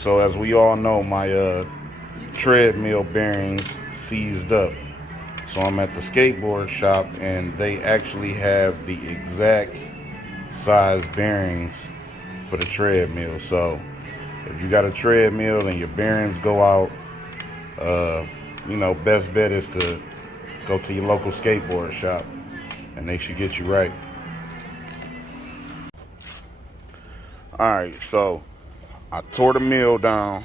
So as we all know, my treadmill bearings seized up. So I'm at the skateboard shop and they actually have the exact size bearings for the treadmill. So if you got a treadmill and your bearings go out, uh, best bet is to go to your local skateboard shop and they should get you right. Alright, so I tore the mill down,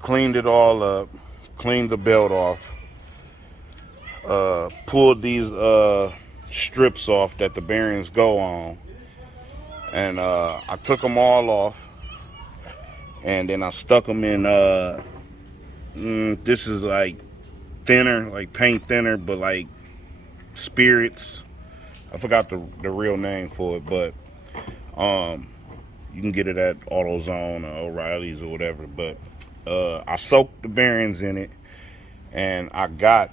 cleaned it all up, cleaned the belt off, pulled these strips off that the bearings go on, and I took them all off, and then I stuck them in. This is like thinner, like paint thinner, but like spirits. I forgot the real name for it, but you can get it at AutoZone or O'Reilly's or whatever. But I soaked the bearings in it, and I got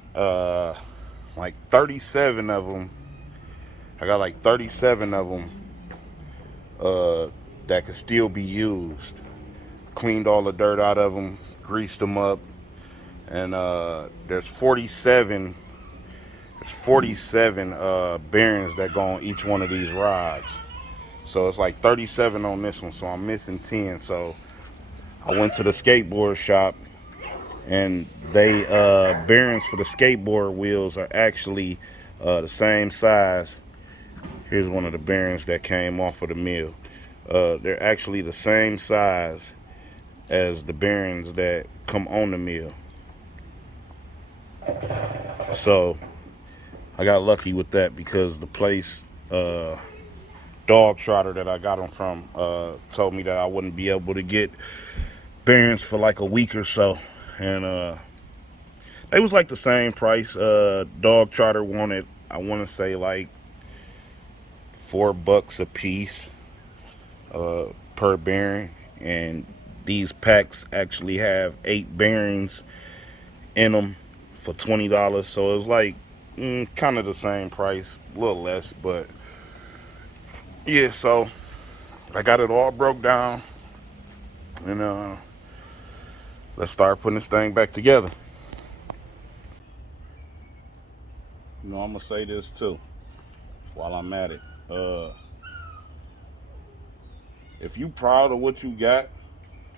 like 37 of them. I got like 37 of them that could still be used. Cleaned all the dirt out of them, greased them up, and there's 47 bearings that go on each one of these rods. So it's like 37 on this one, so I'm missing 10. So I went to the skateboard shop, and they bearings for the skateboard wheels are actually the same size. Here's one of the bearings that came off of the mill. They're actually the same size as the bearings that come on the mill. So I got lucky with that because the place, dog trotter that I got them from, told me that I wouldn't be able to get bearings for like a week or so. And they was like the same price. Dog trotter wanted, I want to say, like $4 a piece per bearing, and these packs actually have 8 bearings in them for $20. So it was like kind of the same price, a little less, but yeah. So I got it all broke down, and let's start putting this thing back together. I'm gonna say this too while I'm at it. If you proud of what you got,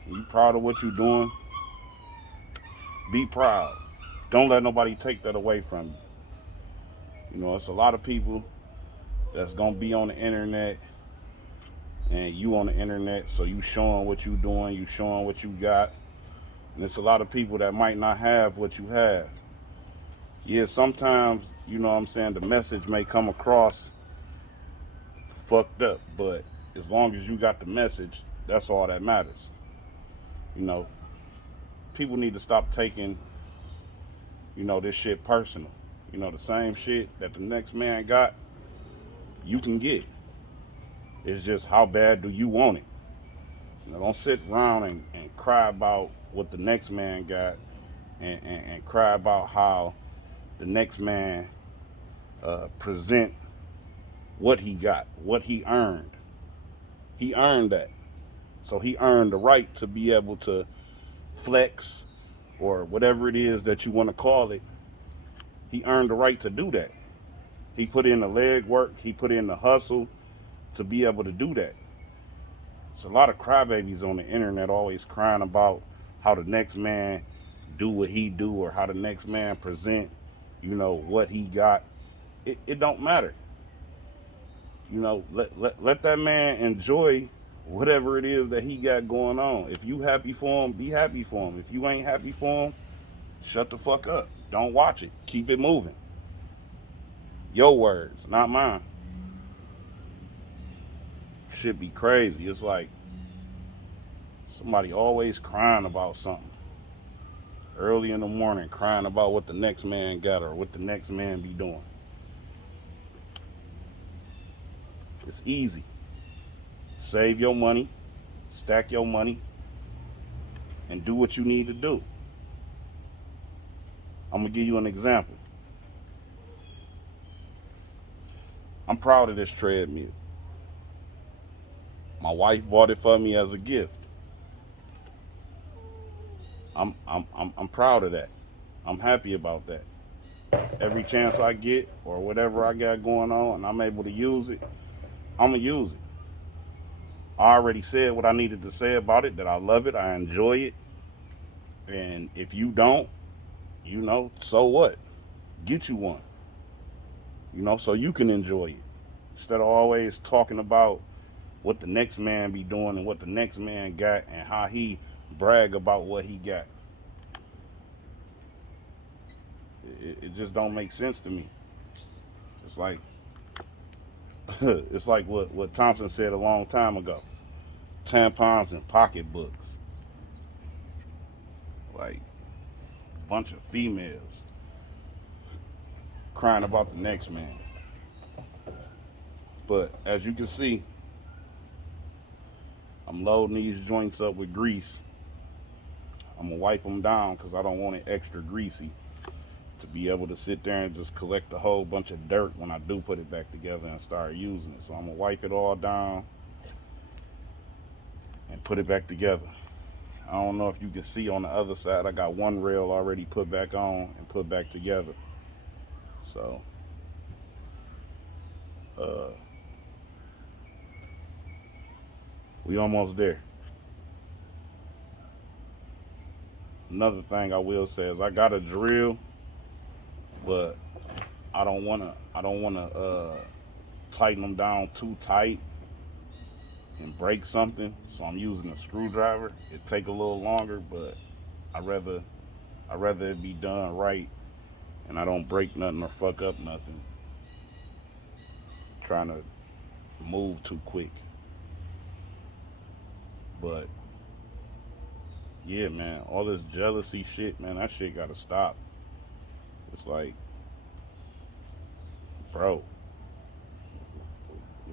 you proud of what you're doing, be proud. Don't let nobody take that away from you. It's a lot of people that's gonna be on the internet, and you on the internet, so you showing what you doing, you showing what you got, and it's a lot of people that might not have what you have. Yeah, sometimes, what I'm saying, the message may come across fucked up, but as long as you got the message, that's all that matters. You know, People need to stop taking, this shit personal. The same shit that the next man got, you can get. It's just how bad do you want it? Don't sit around and cry about what the next man got, and cry about how the next man present what he got, what he earned. He earned that. So he earned the right to be able to flex, or whatever it is that you want to call it. He earned the right to do that. He put in the leg work, he put in the hustle to be able to do that. It's a lot of crybabies on the internet always crying about how the next man do what he do, or how the next man present, what he got. It don't matter. Let that man enjoy whatever it is that he got going on. If you happy for him, be happy for him. If you ain't happy for him, shut the fuck up. Don't watch it. Keep it moving. Your words, not mine. Shit be crazy. It's like somebody always crying about something. Early in the morning, crying about what the next man got or what the next man be doing. It's easy. Save your money, stack your money, and do what you need to do. I'm gonna give you an example. I'm proud of this treadmill. My wife bought it for me as a gift. I'm proud of that. I'm happy about that. Every chance I get or whatever I got going on and I'm able to use it, I'm gonna use it. I already said what I needed to say about it, that I love it, I enjoy it. And if you don't, so what? Get you one, so you can enjoy it. Instead of always talking about what the next man be doing and what the next man got and how he brag about what he got. It just don't make sense to me. It's like it's like what Thompson said a long time ago. Tampons and pocketbooks. Like a bunch of females crying about the next man. But as you can see, I'm loading these joints up with grease. I'm gonna wipe them down because I don't want it extra greasy to be able to sit there and just collect a whole bunch of dirt when I do put it back together and start using it. So I'm gonna wipe it all down and put it back together. I don't know if you can see on the other side, I got one rail already put back on and put back together. So uh, we almost there. Another thing I will say is I got a drill, but I don't wanna tighten them down too tight and break something. So I'm using a screwdriver. It take a little longer, but I rather I rather it be done right and I don't break nothing or fuck up nothing trying to move too quick. But yeah, man, all this jealousy shit, man, that shit gotta stop. It's like, bro,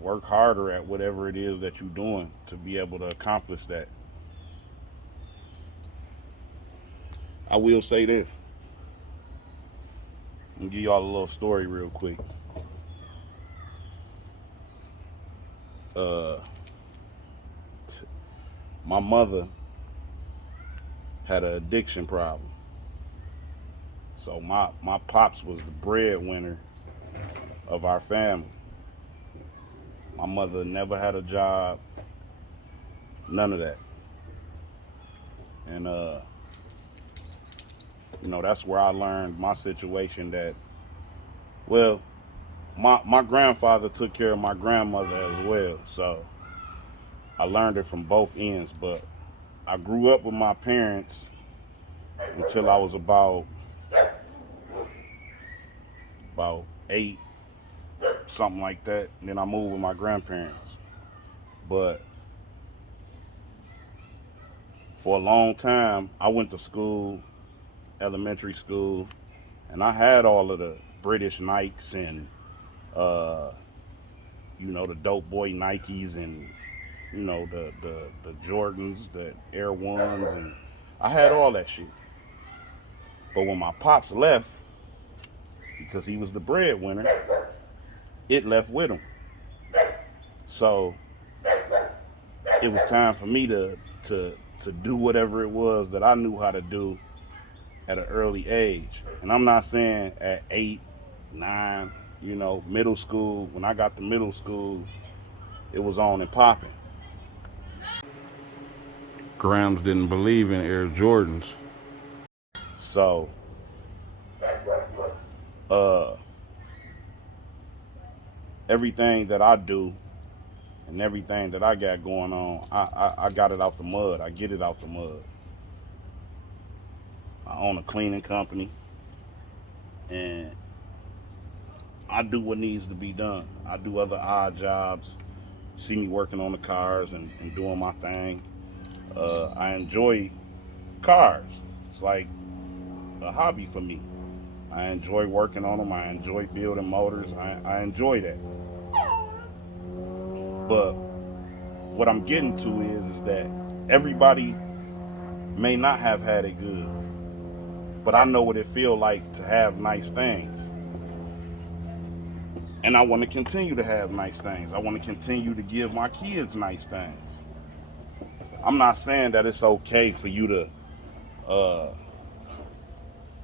work harder at whatever it is that you're doing to be able to accomplish that. I will say this. I'm gonna give y'all a little story real quick. Uh, my mother had an addiction problem. So my pops was the breadwinner of our family. My mother never had a job, none of that. And that's where I learned my situation that, well, my grandfather took care of my grandmother as well. So I learned it from both ends. But I grew up with my parents until I was about 8, something like that. And then I moved with my grandparents. But for a long time, I went to school, elementary school, and I had all of the British Nikes and uh, the dope boy Nikes and the Jordans, the Air Ones, and I had all that shit. But when my pops left, because he was the breadwinner, it left with him. So it was time for me to do whatever it was that I knew how to do at an early age. And I'm not saying at 8, 9, middle school. When I got to middle school, it was on and popping. Grams didn't believe in Air Jordans. So uh, everything that I do and everything that I got going on, I got it out the mud. I get it out the mud. I own a cleaning company and I do what needs to be done. I do other odd jobs. See me working on the cars and doing my thing. I enjoy cars. It's like a hobby for me. I enjoy working on them. I enjoy building motors. I enjoy that. But what I'm getting to is that everybody may not have had it good, but I know what it feels like to have nice things. And I want to continue to have nice things. I want to continue to give my kids nice things. I'm not saying that it's okay for you to uh,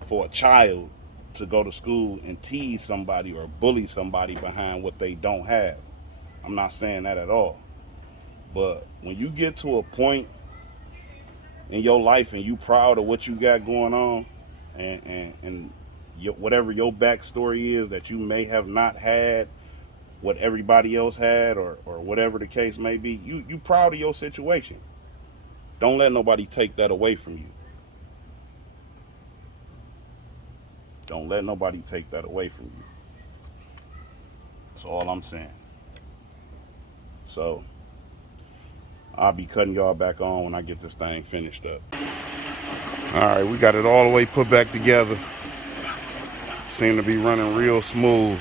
for a child to go to school and tease somebody or bully somebody behind what they don't have. I'm not saying that at all. But when you get to a point in your life and you proud of what you got going on, and whatever your backstory is that you may have not had what everybody else had, or whatever the case may be, you proud of your situation. Don't let nobody take that away from you. Don't let nobody take that away from you. That's all I'm saying. So I'll be cutting y'all back on when I get this thing finished up. All right, we got it all the way put back together. Seem to be running real smooth.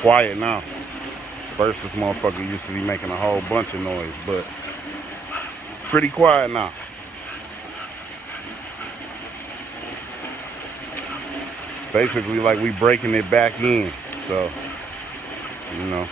Quiet now. First, this motherfucker used to be making a whole bunch of noise, but pretty quiet now. Basically like we breaking it back in, so, you know.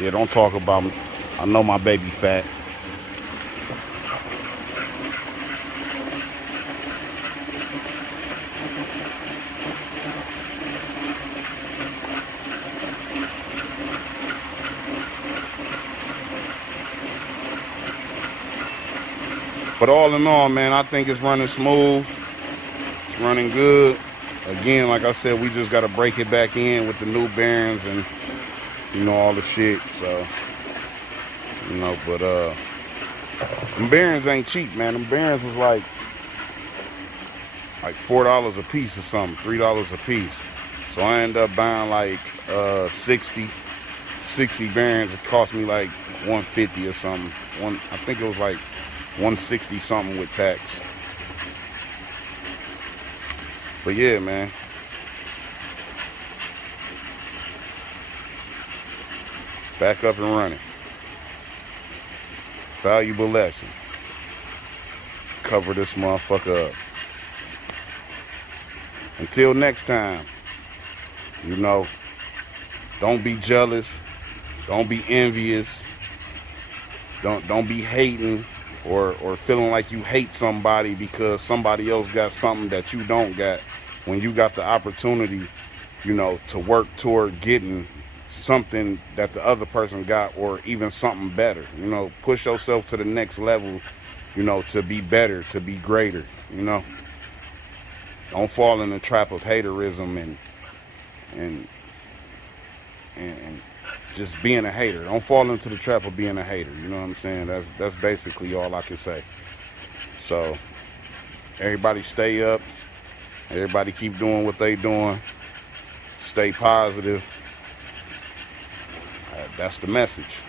Yeah, don't talk about me. I know my baby fat. But all in all, man, I think it's running smooth. It's running good. Again, like I said, we just got to break it back in with the new bearings and, you know, all the shit. So, you know, but them bearings ain't cheap, man. Them bearings was like $4 a piece or something, $3 a piece. So I ended up buying like 60 bearings. It cost me like 150 or something. I think it was like 160 something with tax. But yeah, man. Back up and running. Valuable lesson. Cover this motherfucker up. Until next time, you know, don't be jealous. Don't be envious. Don't be hating or feeling like you hate somebody because somebody else got something that you don't got, when you got the opportunity, you know, to work toward getting something that the other person got, or even something better. You know, push yourself to the next level, you know, to be better, to be greater, you know. Don't fall in the trap of haterism and just being a hater. Don't fall into the trap of being a hater. You know what I'm saying? That's basically all I can say. So everybody stay up. Everybody keep doing what they doing. Stay positive. That's the message.